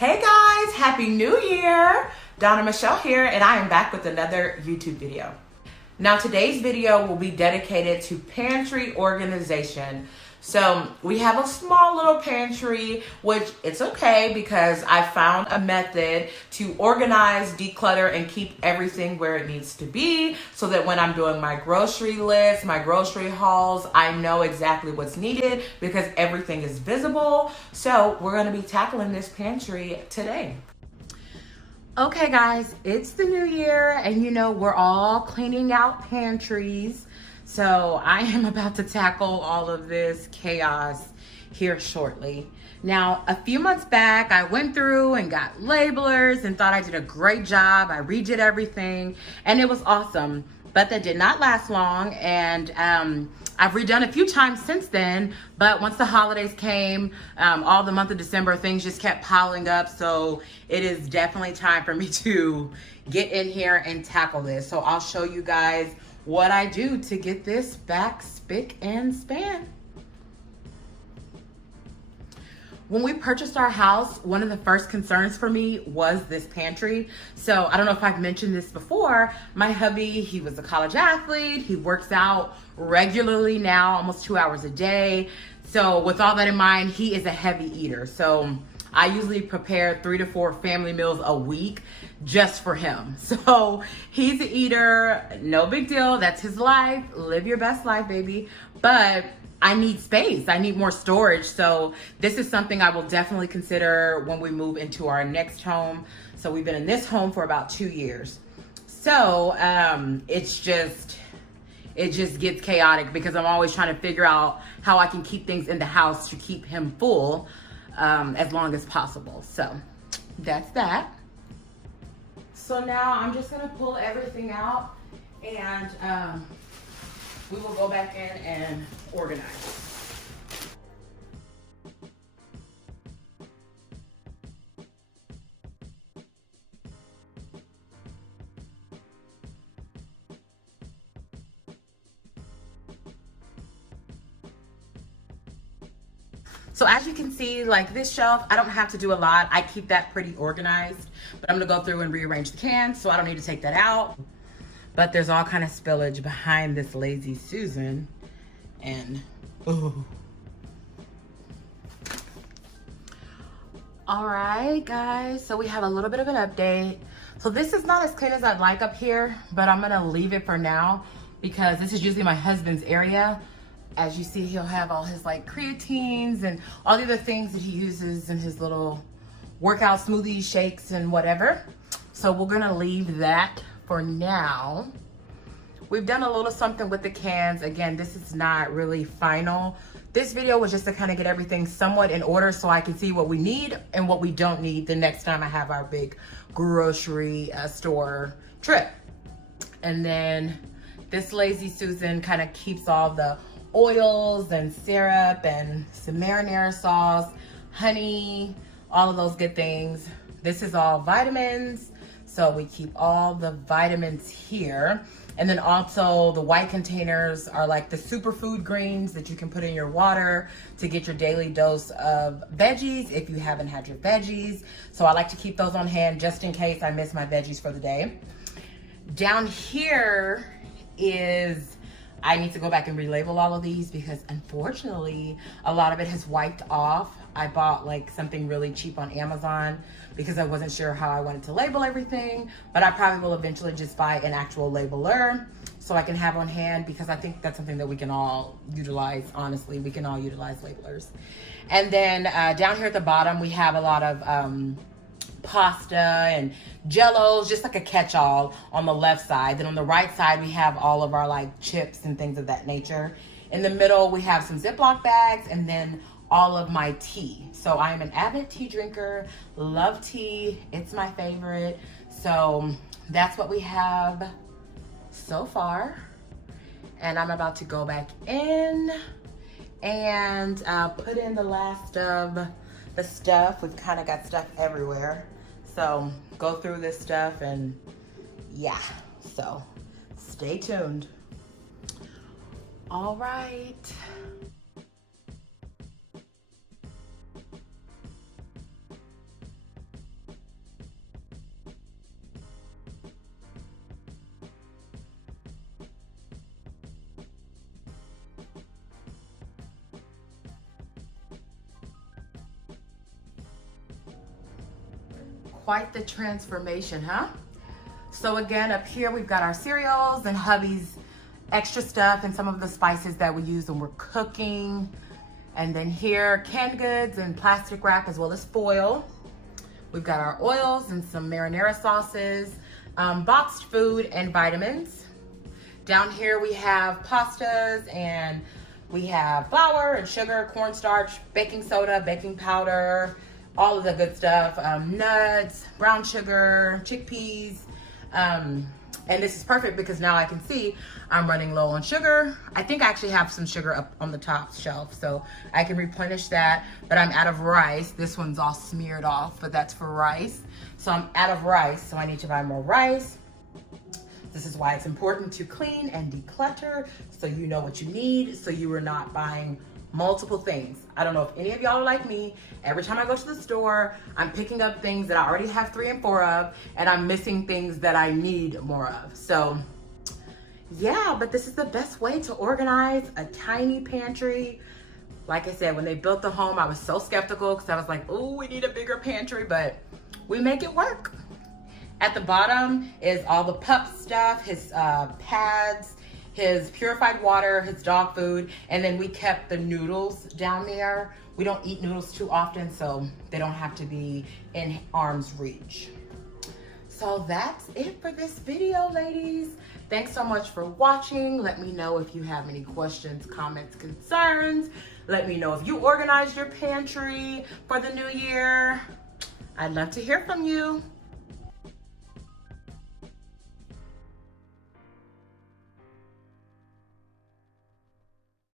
Hey guys, Happy New Year! Donna Michelle here, and I am back with another YouTube video. Now today's video will be dedicated to pantry organization. So we have a small little pantry, which it's okay because I found a method to organize, declutter, and keep everything where it needs to be so that when I'm doing my grocery list, my grocery hauls, I know exactly what's needed because everything is visible. So we're gonna be tackling this pantry today. Okay guys, it's the new year and you know we're all cleaning out pantries. So I am about to tackle all of this chaos here shortly. Now, a few months back, I went through and got labelers and thought I did a great job. I redid everything and it was awesome, but that did not last long. And I've redone a few times since then, but once the holidays came, all the month of December, things just kept piling up. So it is definitely time for me to get in here and tackle this. So I'll show you guys what I do to get this back spick and span. When we purchased our house, one of the first concerns for me was this pantry. So I don't know if I've mentioned this before. My hubby, he was a college athlete. He works out regularly now, almost 2 hours a day. So with all that in mind, he is a heavy eater. So I usually prepare 3 to 4 family meals a week just for him. So he's an eater, no big deal. That's his life. Live your best life, baby. But I need space. I need more storage. So this is something I will definitely consider when we move into our next home. So we've been in this home for about 2 years. So it just gets chaotic because I'm always trying to figure out how I can keep things in the house to keep him full as long as possible. So that's that. So now I'm just gonna pull everything out and we will go back in and organize. So as you can see, like this shelf, I don't have to do a lot. I keep that pretty organized, but I'm gonna go through and rearrange the cans, so I don't need to take that out. But there's all kind of spillage behind this Lazy Susan, and ooh. All right, guys, so we have a little bit of an update. So this is not as clean as I'd like up here, but I'm gonna leave it for now because this is usually my husband's area. As you see, he'll have all his like creatines and all the other things that he uses in his little workout smoothies, shakes, and whatever. So we're gonna leave that for now. We've done a little something with the cans. Again, this is not really final. This video was just to kind of get everything somewhat in order so I can see what we need and what we don't need the next time I have our big grocery store trip. And then this Lazy Susan kind of keeps all the oils and syrup and some marinara sauce, honey, all of those good things. This is all vitamins, so we keep all the vitamins here. And then also the white containers are like the superfood greens that you can put in your water to get your daily dose of veggies if you haven't had your veggies. So I like to keep those on hand just in case I miss my veggies for the day. Down here is, I need to go back and relabel all of these because unfortunately a lot of it has wiped off. I bought like something really cheap on Amazon because I wasn't sure how I wanted to label everything, but I probably will eventually just buy an actual labeler so I can have on hand because I think that's something that we can all utilize. Honestly, we can all utilize labelers. And then down here at the bottom, we have a lot of pasta and jellos, just like a catch-all on the left side. Then on the right side, we have all of our like chips and things of that nature. In the middle, we have some Ziploc bags and then all of my tea. So I am an avid tea drinker, love tea, it's my favorite. So that's what we have so far. And I'm about to go back in and put in the last of the stuff. We've kind of got stuff everywhere. So go through this stuff and yeah, so stay tuned. All right. right. quite the transformation, huh? So again, up here we've got our cereals and hubby's extra stuff and some of the spices that we use when we're cooking. And then here, canned goods and plastic wrap as well as foil. We've got our oils and some marinara sauces, boxed food and vitamins. Down here we have pastas, and we have flour and sugar, cornstarch, baking soda, baking powder, all of the good stuff, nuts, brown sugar, chickpeas. And this is perfect because now I can see I'm running low on sugar. I think I actually have some sugar up on the top shelf, so I can replenish that, but I'm out of rice. This one's all smeared off, but that's for rice. So I'm out of rice, so I need to buy more rice. This is why it's important to clean and declutter so you know what you need, so you are not buying multiple things. I don't know if any of y'all are like me. Every time I go to the store, I'm picking up things that I already have 3 and 4 of, and I'm missing things that I need more of. So yeah, but this is the best way to organize a tiny pantry. Like I said, when they built the home, I was so skeptical because I was like, oh, we need a bigger pantry, but we make it work. At the bottom is all the pup stuff, his pads, his purified water, his dog food, and then we kept the noodles down there. We don't eat noodles too often, so they don't have to be in arm's reach. So that's it for this video, ladies. Thanks so much for watching. Let me know if you have any questions, comments, concerns. Let me know if you organized your pantry for the new year. I'd love to hear from you.